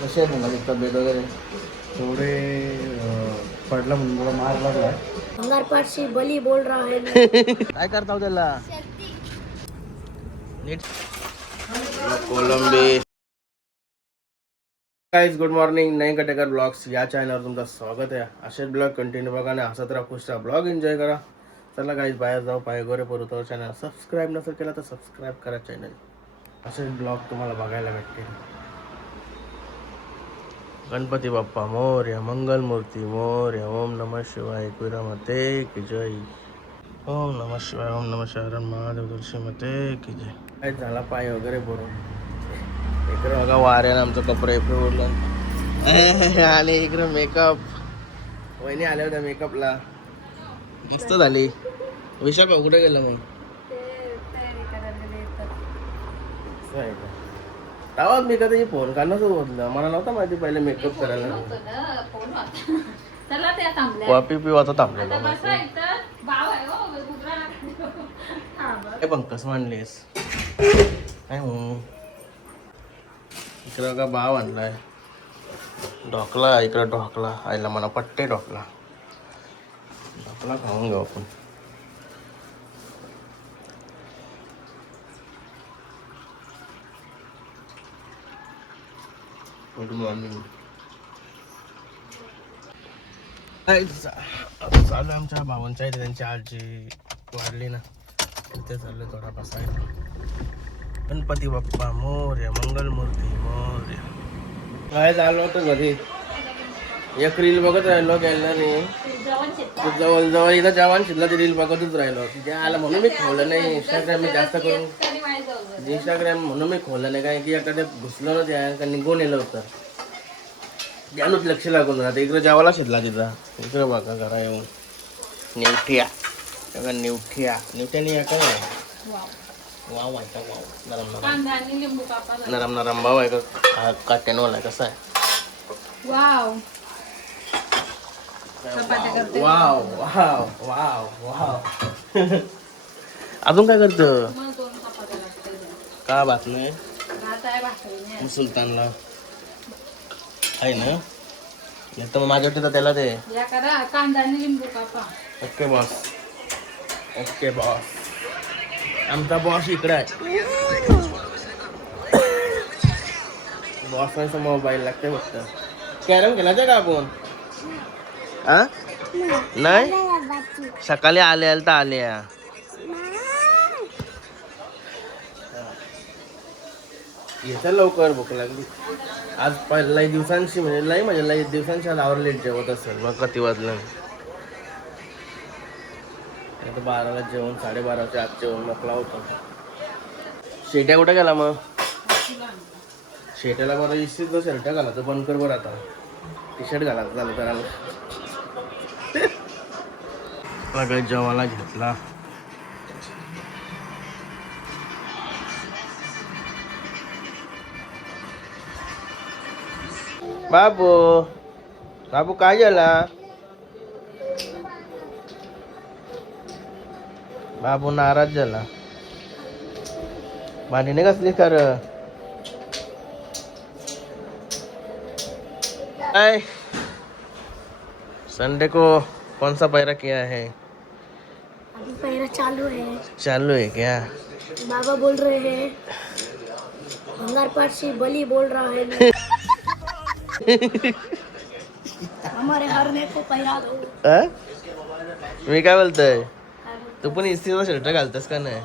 कसे आहे मुलाची तब्येत वगैरे? थोडे पडला म्हणून थोडा मार लागला. भंगारपाटशी बली बोल रहा है. काय करता हो त्याला नीट कोलंबी. Guys good morning. नई कटेकर ब्लॉग्स या चॅनलवर तुमचं स्वागत आहे. असेच ब्लॉग कंटिन्यू बघा आणि हसत राहा, खुश राहा, ब्लॉग एन्जॉय करा. चला गाइस बाहेर जाऊ, पाय गोरे पडतो. चॅनल सबस्क्राईब नसेल केला तर सबस्क्राईब करा चॅनल. असेच ब्लॉग तुम्हाला बघायला भेटतील. गणपती बाप्पा मोरया, मंगलमूर्ती मोरया. ओम नमः शिवाय, कुरामते की जय. ओम नमः शिवाय, ओम नमः शिवाय, महादेव तुळशी मते की जय. काय झाला पाय वगैरे भरून. इकडे बघा वाऱ्यानं आमचं कपडे उडलं आणि इकडे मेकअप. वहिनी आल्या होत्या मेकअपला, मस्त झाली. विशाख भाऊ कुठे गेला मग? तेव्हा मी कधी फोन करण्याचं बोललं, मला नव्हता माहिती पहिले मेकअप करायला. कॉफी पिवाचा थांबलेला. काय पंकज मांडलीस काय हो? इकडं का भाव आणलाय ढोकला. इकडं ढोकला आईला मला पट्टे ढोकला. ढोकला खाऊन घेऊ आपण. Good morning. चालू आमच्या भावांच्या इथे, त्यांची आजी वाढली ना, तिथे चालू थोडा बसायला. गणपती बाप्पा मोरया, मंगलमूर्ती मोरया. काय झालं होतं घरी, एक रील बघत राहिलो गॅलरी जवळ जवळ इथं जवान शिरला रील बघतच राहिलो. तिथे आला म्हणून मी खोललं नाही इंस्टाग्राम. मी जास्त करून इंस्टाग्राम म्हणून मी खोललं नाही, कारण की एखाद्या घुसलो ना त्या निघून येलं होतं. त्यानंच लक्ष लागून राहतं. इकडे जेवायला शिरला तिथं. इकडे बघा घरा येऊन निवठ्या सगळं निवठ्याने या का वाव आहे का? वाव नरम नरम भाव आहे का? काट्यानवाला आहे कसा आहे? Wow wow wow wow. अजून काय करतं? का भात नाही सुलतानला आहे ना? नाही तर मग माझ्या वाटतं त्याला दे. Okay boss, okay boss. आमचा बॉस इकडे आहे. बॉस नाही मोबाईल लागते फक्त. कॅरम खेळायचं का आपण? आ नाही सकाळी आल्या तर आल्या. येतं लवकर, भूक लागली आज. लई दिवसांची म्हणजे लई दिवसांची आज आवर लेट जेवत असेल. मग किती वाजलं? 12ला जेवण, 12:30च्या आत जेवण मोकला होता. शेट्या कुठे गेला मग? शेट्याला बरं इस्त्रीत शर्ट घालायचं बंद कर बरं आता. टी शर्ट घालायचं झालं तर सगळं जेवायला घेतला. बाबू बाबू काय झाला? बाबू नाराज झाला. भांडीने कसली कर? संडे को कौन सा पैरा किया है? अभी पैरा चालू है. चालू है क्या? बाबा बोल रहे हैं भंगारपाटशी बली बोल रहा है. हमारे हरने को पैरा दो. मी काय बोलतोय? तू पण इस्त्रीवर शर्ट घालतस का नाही?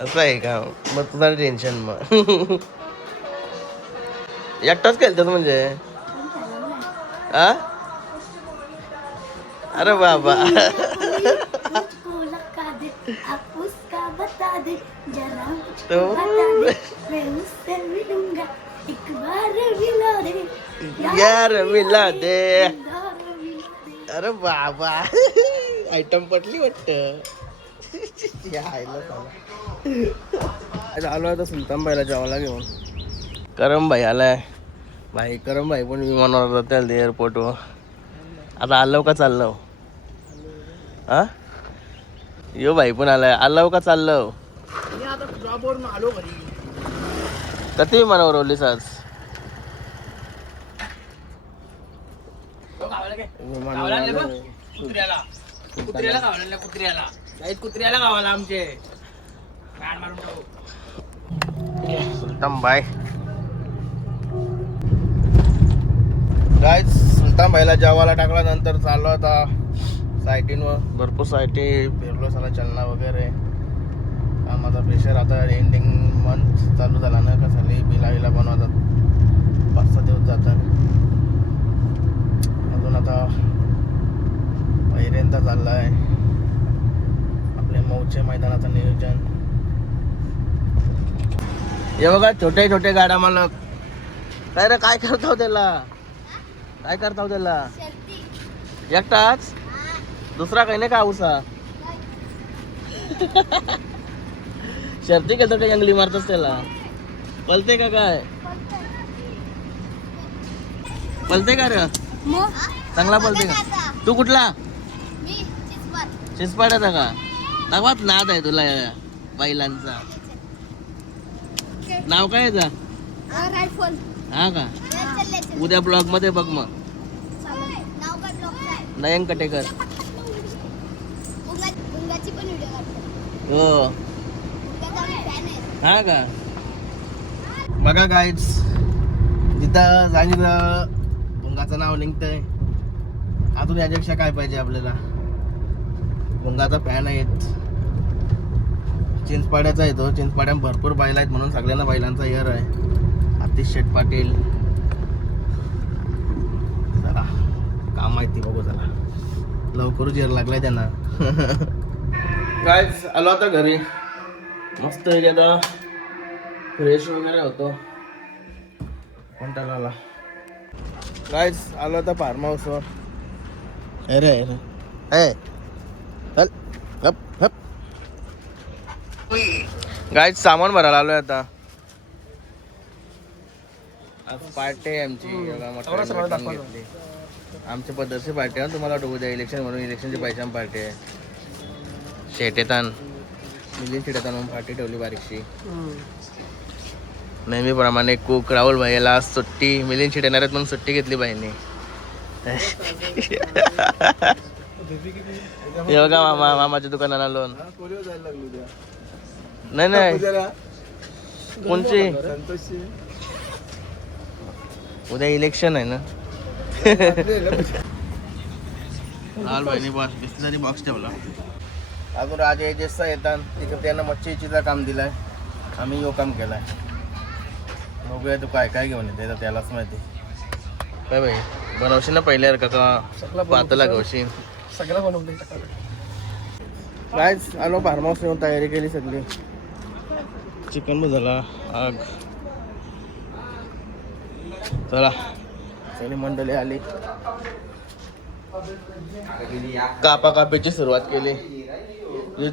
असं आहे का? मग तुझा टेन्शन. मग एकटाच खेळतात म्हणजे? अरे बाबा. यार मिला दे. अरे बाबा आयटम पटली वाटत. आलो आता सुलतान भाईला जेवायला घेऊन. करम भाई आलाय. भाई करम भाई पण विमानावर जाते एअरपोर्टवर. आता आलो का चाललो? हा यो भाई पण आलाय. आलो का चाललो? मी आता जॉबवरून आलो घरी. किती विमानावर उरलीस आज? कुत्र्याला गावाला आमचे सुलतान बाय गाईज. सुलतान बाईला जेवायला टाकल्यानंतर चाललो आता सायटींवर. भरपूर सायटी फिरलो साला चलना वगैरे. कामाचा प्रेशर आता एंडिंग मंथ चालू झाला ना का झाली बिलाविला बनवतात 5-6 दिवस जातात. अजून आता पहिल्यांदा चालला आहे आपल्या मौचे मैदानाचं नियोजन. हे बघा छोटे छोटे गाड्या मालक. काय रे काय करताव त्याला? काय करताव त्याला? एकटाच? दुसरा काही नाही का उसा? शर्ती का तर जंगली मारतस त्याला? पलते का काय? पलते का रे? चांगला पलते का? तू कुठला? चिचपाड्याचा का? नावात नाद आहे तुला बैलांचा. नाव काय याचा? हा का? उद्या ब्लॉग मध्ये बघ मग. नयन कटेकर. हो हा का? बघा गाईज जिथं सांगितलं भुंगाचं नाव निघतंय. अजून याच्यापेक्षा काय पाहिजे आपल्याला? भुंगाचा फॅन आहेत. चिंचपाड्याचा येतो. चिंचपाड्यात भरपूर बैल आहेत म्हणून सगळ्यांना बैलांचा यर आहे. आतिश शेठ पाटील. चला काम माहिती बघू चला. लवकरच यर लागलाय त्यांना. गाईज आलो आता घरी. मस्त आता फ्रेश वगैरे होतो. कंटाळा. गाईज आलो आता फार्म हाऊसवर. अरे अरे चल हप हप. गाईज सामान भरायला आलोय आता. आज पार्टी आहे आमची. घेतली आमच्या पद्धतीची पार्टी आहे. तुम्हाला वाटू उद्या इलेक्शन म्हणून इलेक्शनची पैशां पार्टी आहे. शेटेतान मिलिंद शेटेतान म्हणून पार्टी ठेवली बारीकशी. नेहमीप्रमाणे कुक राहुल भाईला आज सुट्टी. मिलिंद शेट येणार आहेत म्हणून सुट्टी घेतली बाईंनी. हे बघा मामा मामाच्या दुकानाला लोन. नाही नाही कोणची? उद्या इलेक्शन आहे ना. लाल भाईनी बॉक्स बिस्किटाची बॉक्स ठेवला. अजून राजे जेसा येतात तिथे त्यांना मच्छीचा काम दिलाय. आम्ही यो काम केलाय. बघूया तू काय काय घेऊन येते त्यालाच माहिती. काय भाई बनवशील ना पहिल्या का पातला गवशील सगळं बनवलं. कायच आलो फार्म हाऊस येऊन तयारी केली सगळी. चिकन पण झाला. आग चला सगळी मंडळी आली. कापा कापीची सुरुवात केली.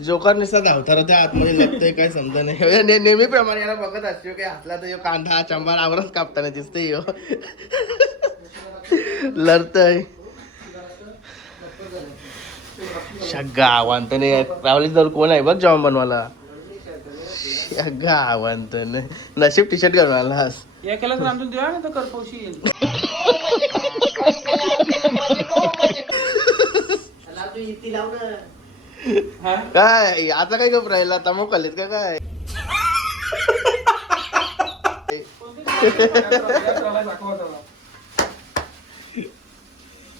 जोकर निसा धावताना त्या आतमध्ये लागतंय काय समजा नाही. नेहमीप्रमाणे याला बघत असतो की हातला तर कांदा चंबार आवरच कापताना दिसतंय. लढतय गावांत नाही. रावली जर कोण आहे बघ जेवण बनवायला. गावांत नाही. नशीब टी शर्ट घालून आलास. काय आता काय गप राहिला? तमो खाल्लीत का काय?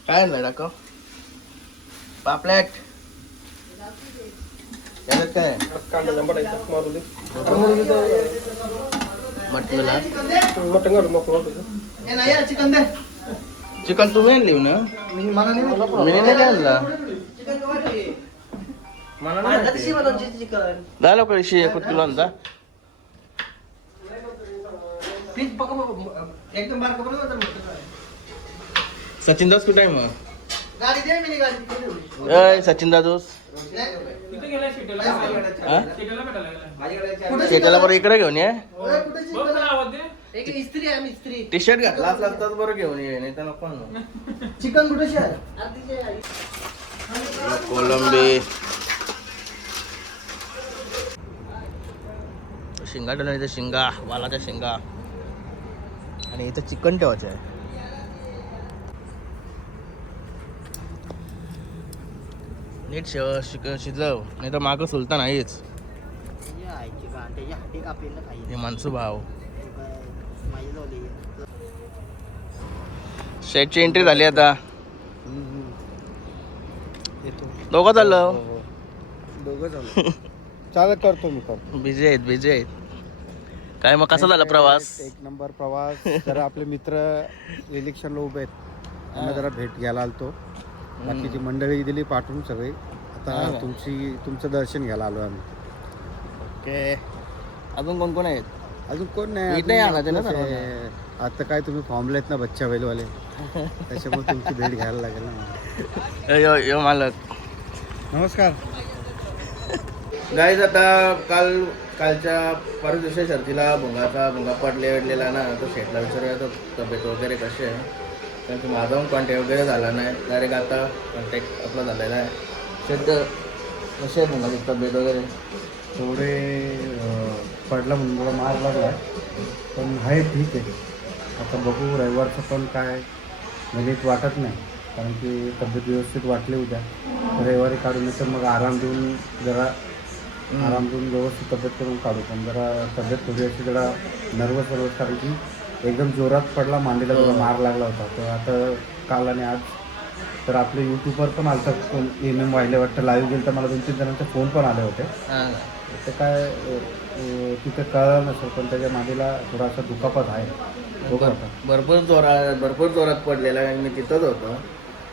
काय नाही दाखव. पापलेट याच्यात काय चिकन तुम्ही आणली ना? मी नाही आणला. दहा लोक 1 किलो आणता. सचिन दास कुठे आहे मग? सचिन दादूस शेताला बरं इकडे घेऊन ये. टी शर्ट घातला असला तर बरं घेऊन ये. नाही तर नको. चिकन कुठे? कोलंबी शिंगा डोळ्याच्या शिंगा वालाच्या शिंगा. आणि इथं चिकन ठेवायचं आहे. नीट शिजव, नाही तर मागं सुलतान आहेच. हे मानसू भाव. शेटची एंट्री झाली आता. दोघं चाललं. दोघं झालं. चालत करतो मी करतो. बिझी आहेत. काय मग कसा झाला प्रवास? एक नंबर प्रवास. जरा आपले मित्र इलेक्शनला उभे आहेत, त्यांना जरा भेट घ्यायला आलतो. बाकीची मंडळी दिली पाठवून सगळी. आता तुमचं दर्शन घ्यायला आलो आम्ही. ओके. अजून कोण कोण आहेत? अजून कोण नाही. इथे आला ते ना आता काय तुम्ही फॉर्मला आहेत ना बच्चा बैलवाले, त्याच्यामुळे तुमची भेट घ्यायला लागेल ना. यो मालक. नमस्कार. गाईज आता कालच्या परत दिवशी शर्तीला भुंगा पडलेला ना, तो शेटला विचारूया तो तब्येत वगैरे कशी आहे. कारण की माझा पण कॉन्टॅक्ट वगैरे झाला नाही, डायरेक्ट आता कॉन्टॅक्ट आपला झालेला आहे. शेट कशी आहे भुंगाची तब्येत वगैरे? थोडे पडला म्हणून थोडा मार लागला, पण आहे ठीक आहे. आता बघू रविवारचं पण काय म्हणजे वाटत नाही, कारण की तब्येत व्यवस्थित वाटली उद्या रविवारी काढून तर मग आराम देऊन व्यवस्थित तब्येत करून काढू. पण जरा तब्येत थोडी अशी जरा नर्वस कारण की एकदम जोरात पडला, मांडीला थोडा मार लागला होता. तर आता काल आणि आज तर आपले यूट्यूबवर पण आलं होतं, MM वाहिले वाटतं लाईव्ह गेलं तर मला 2-3 जणांचे फोन पण आले होते. ते काय तिथे कळलं नसेल, पण त्याच्या मांडीला थोडासा दुखापत आहे. भरपूर जोरात पडलेला. मी तिथंच होतो.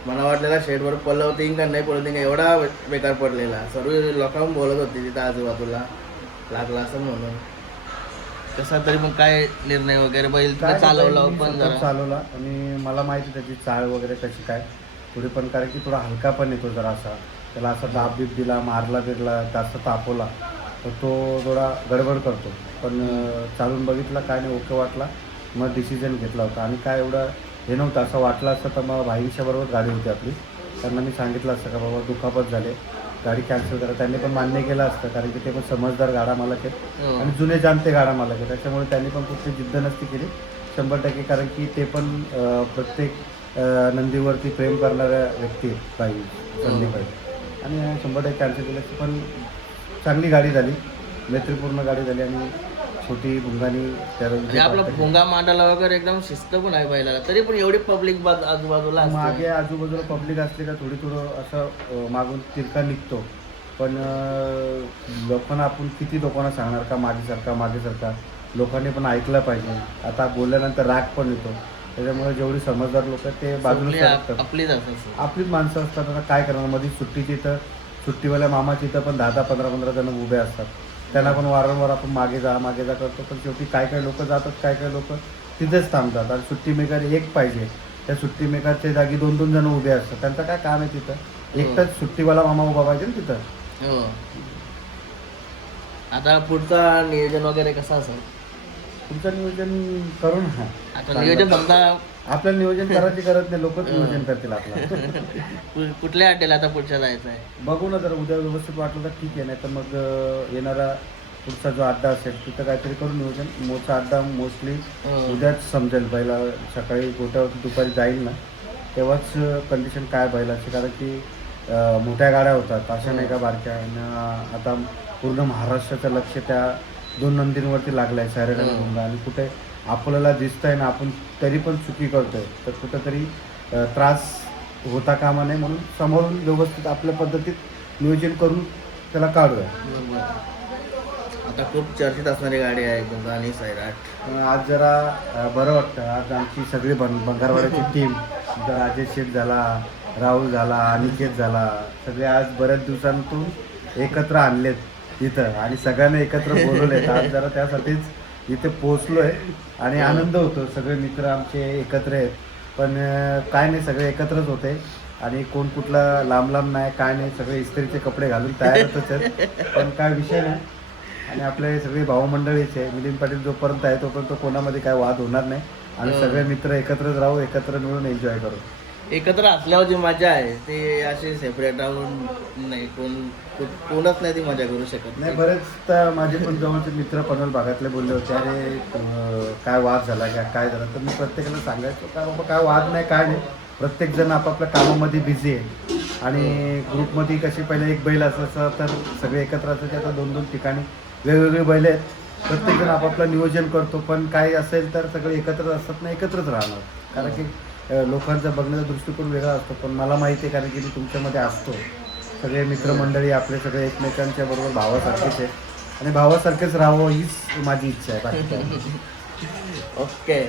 मला वाटलेला शेडवर पलवतीन का नाही पलवतीन, एवढा बेकार पडलेला. सर्व लोकांना बोलत होते तिथं आजूबाजूला लागला असं म्हणून. तसा तरी मग काय निर्णय वगैरे बैल चालवला पण चालवला. आणि मला माहिती त्याची चाळ वगैरे कशी काय थोडी, पण कारण की थोडा हलका पण येतो जरा असा. त्याला असा दाब बीब दिला, मारला बिरला, जास्त तापवला तर तो थोडा गडबड करतो. पण चालून बघितला काय नाही, ओके वाटला, मग डिसिजन घेतला होता. आणि काय एवढं हे नव्हतं. असं वाटलं असतं तर मग भाईंच्याबरोबर गाडी होती आपली, त्यांना मी सांगितलं असतं का बाबा दुखापत झाले, गाडी कॅन्सल करा. त्यांनी पण मान्य केलं असतं, कारण की ते पण समजदार गाडा मालक आहेत आणि जुने जाणते गाडा मालक आहेत. त्याच्यामुळे त्यांनी पण कुठली जिद्द नसती केली 100%, कारण की ते पण प्रत्येक नंदीवरती प्रेम करणाऱ्या व्यक्ती आहेत बाई संदीपाई. आणि 100% कॅन्सल केल्याची पण चांगली गाडी झाली, मैत्रीपूर्ण गाडी झाली. आणि छोटी भुंगानी आपला भुंगा मांडाला वगैरे एकदम शिस्त पण आहे बैलाला, तरी पण एवढी पब्लिक आजूबाजूला मागे आजूबाजूला पब्लिक असते का थोडं असं मागून तिरका निघतो. पण लोकांना आपण किती लोकांना सांगणार का मागे लोकांनी पण ऐकलं पाहिजे. आता बोलल्यानंतर राग पण येतो, त्याच्यामुळे जेवढी समजदार लोक आहेत ते बाजूला आपलीच माणसं असतात. आता काय करणार, मध्ये सुट्टीची तर सुट्टीवाल्या मामाची इथं पण 10-15 जण उभे असतात, त्यांना पण वारंवार आपण मागे जा करतो. पण शेवटी काय लोक जातात, काय लोक तिथेच थांबतात. आणि सुट्टी मेकर एक पाहिजे, त्या सुट्टी मेकरच्या जागी 2-2 जण उभे असतात. त्यांचं काय काम आहे तिथं, एकटाच सुट्टीवाला मामा उभा पाहिजे ना तिथं. आता पुढचा नियोजन वगैरे कसं असेल? तुमचं नियोजन करू ना. आता नियोजन समजा आपल्याला नियोजन करायची गरज नाही, लोकच नियोजन करतील आपलं. कुठल्या अड्ड्याला आता पुढच्या जायचं आहे बघू ना. जर उद्या व्यवस्थित वाटलं तर ठीक आहे, नाही तर मग येणारा पुढचा जो अड्डा असेल तिथं काहीतरी करू नियोजन. मोठा अड्डा मोस्टली उद्याच समजेल. बैला सकाळी गोट्यावरती दुपारी जाईल ना, तेव्हाच कंडिशन काय बैलाची, कारण की मोठ्या गाड्या होतात अशा नाही का बारक्या. आणि आता पूर्ण महाराष्ट्राचं लक्ष त्या 2 नंदींवरती लागलं आहे, सैराट आणि भुंगा. आणि कुठे आपल्याला दिसतंय ना आपण तरी पण चुकी करतोय, तर कुठंतरी त्रास होता कामा नये. म्हणून समोरून व्यवस्थित आपल्या पद्धतीत नियोजन करून त्याला काढूया. आता खूप चर्चेत असणारी गाडी आहे भुंगा आणि सैराट. आज जरा बरं वाटतं. आज आमची सगळी बंगारवाड्याची टीम, राजेश शेठ झाला, राहुल झाला, अनिकेत झाला, सगळे आज बऱ्याच दिवसांतून एकत्र आणलेत इथं आणि सगळ्यांना एकत्र बोलवलेत. आज जरा त्यासाठीच इथे पोचलोय आणि आनंद होतो. सगळे मित्र आमचे एकत्र आहेत, पण काय नाही, सगळे एकत्रच होते. आणि कोण कुठला लांब नाही, काय नाही, सगळे इस्त्रीचे कपडे घालून तयार होतच आहेत, पण काय विषय नाही. आणि आपले सगळे भाऊमंडळीचे मिलिंद पाटील जोपर्यंत आहे तोपर्यंत कोणामध्ये काय वाद होणार नाही. आणि सगळे मित्र एकत्रच राहू, एकत्र मिळून एन्जॉय करू. एकत्र असल्यावर जी मजा आहे ते अशी सेपरेट राहून नाही, कोणच नाही ती मजा करू शकत. नाही बरेच तर माझे पण जवळचे मित्र पनवेल भागातले बोलले होते, अरे काय वाद झाला का काय झालं, तर मी प्रत्येकाला सांगायचो का बाबा काय वाद नाही काय नाही, प्रत्येकजण आपापल्या कामामध्ये बिझी आहे. आणि ग्रुपमध्ये कशी पहिले एक बैल असायचा तर सगळे एकत्र असायचे, आता 2-2 ठिकाणी वेगवेगळे बैल आहेत, प्रत्येकजण आपापलं नियोजन करतो. पण काही असेल तर सगळे एकत्र असतात ना, एकत्रच राहणार. कारण की लोकांचा बघण्याचा दृष्टिकोन वेगळा असतो. पण मला माहिती आहे कारण की मी तुमच्यामध्ये असतो, सगळे मित्रमंडळी आपले सगळे एकमेकांच्या बरोबर भावासारखेच आहे आणि भावासारखेच राहावं हीच माझी इच्छा आहे. बाकी काय नाही. ओके,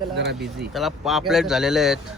जरा बिझी. त्याला पापलेट झालेले आहेत.